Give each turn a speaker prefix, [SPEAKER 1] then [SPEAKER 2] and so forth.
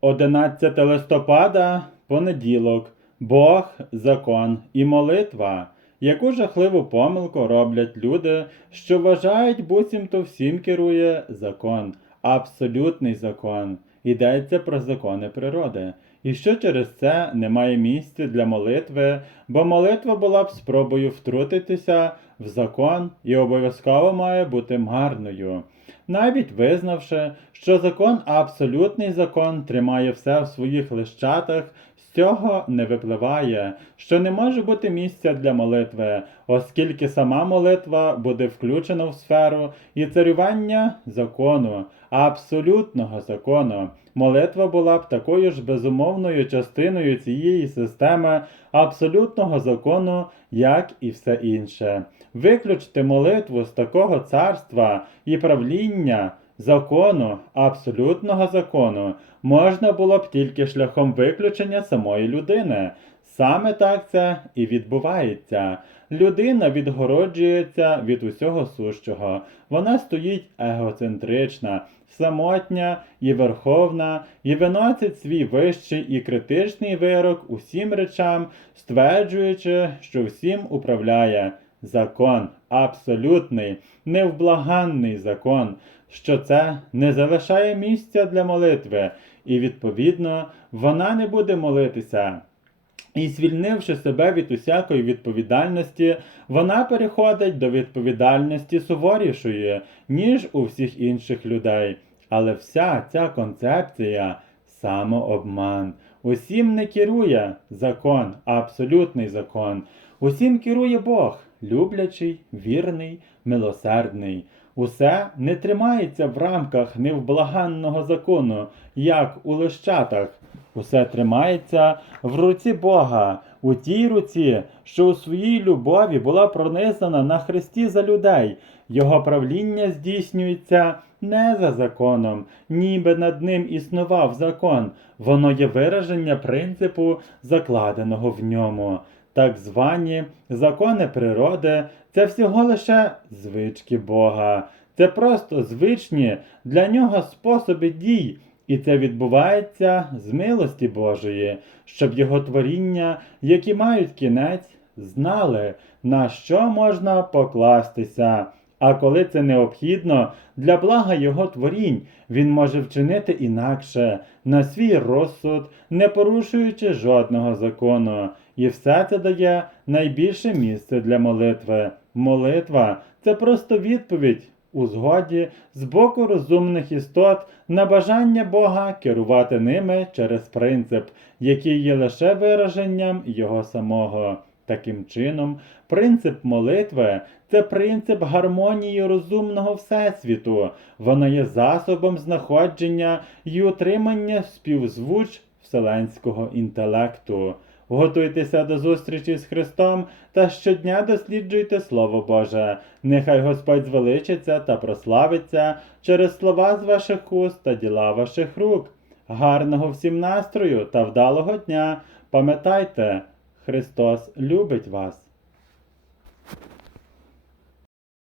[SPEAKER 1] 11 листопада, понеділок, Бог, закон і молитва. Яку жахливу помилку роблять люди, що вважають, буцімто всім керує закон, абсолютний закон. Йдеться про закони природи. І що через це немає місця для молитви, бо молитва була б спробою втрутитися в закон і обов'язково має бути марною. Навіть визнавши, що закон абсолютний закон тримає все в своїх лищатах, цього не випливає, що не може бути місця для молитви, оскільки сама молитва буде включена в сферу і царювання закону, абсолютного закону. Молитва була б такою ж безумовною частиною цієї системи абсолютного закону, як і все інше. Виключити молитву з такого царства і правління закону, абсолютного закону, можна було б тільки шляхом виключення самої людини. Саме так це і відбувається. Людина відгороджується від усього сущого. Вона стоїть егоцентрична, самотня і верховна, і виносить свій вищий і критичний вирок усім речам, стверджуючи, що всім управляє закон, абсолютний, невблаганний закон, що це не залишає місця для молитви, і відповідно вона не буде молитися. І звільнивши себе від усякої відповідальності, вона переходить до відповідальності суворішої, ніж у всіх інших людей. Але вся ця концепція самообман. Усім не керує закон, абсолютний закон. Усім керує Бог, люблячий, вірний, милосердний. Усе не тримається в рамках невблаганного закону, як у лищатах. Усе тримається в руці Бога, у тій руці, що у своїй любові була пронизана на Христі за людей. Його правління здійснюється не за законом, ніби над ним існував закон. Воно є вираження принципу, закладеного в ньому. Так звані закони природи це всього лише звички Бога. Це просто звичні для нього способи дій. І це відбувається з милості Божої, щоб його творіння, які мають кінець, знали, на що можна покластися. А коли це необхідно для блага його творінь, він може вчинити інакше, на свій розсуд, не порушуючи жодного закону. І все це дає найбільше місце для молитви. Молитва це просто відповідь у згоді з боку розумних істот на бажання Бога керувати ними через принцип, який є лише вираженням Його самого. Таким чином, принцип молитви це принцип гармонії розумного всесвіту. Вона є засобом знаходження і утримання співзвуч вселенського інтелекту. Готуйтеся до зустрічі з Христом та щодня досліджуйте Слово Боже. Нехай Господь звеличиться та прославиться через слова з ваших уст та діла ваших рук. Гарного всім настрою та вдалого дня! Пам'ятайте, Христос любить вас.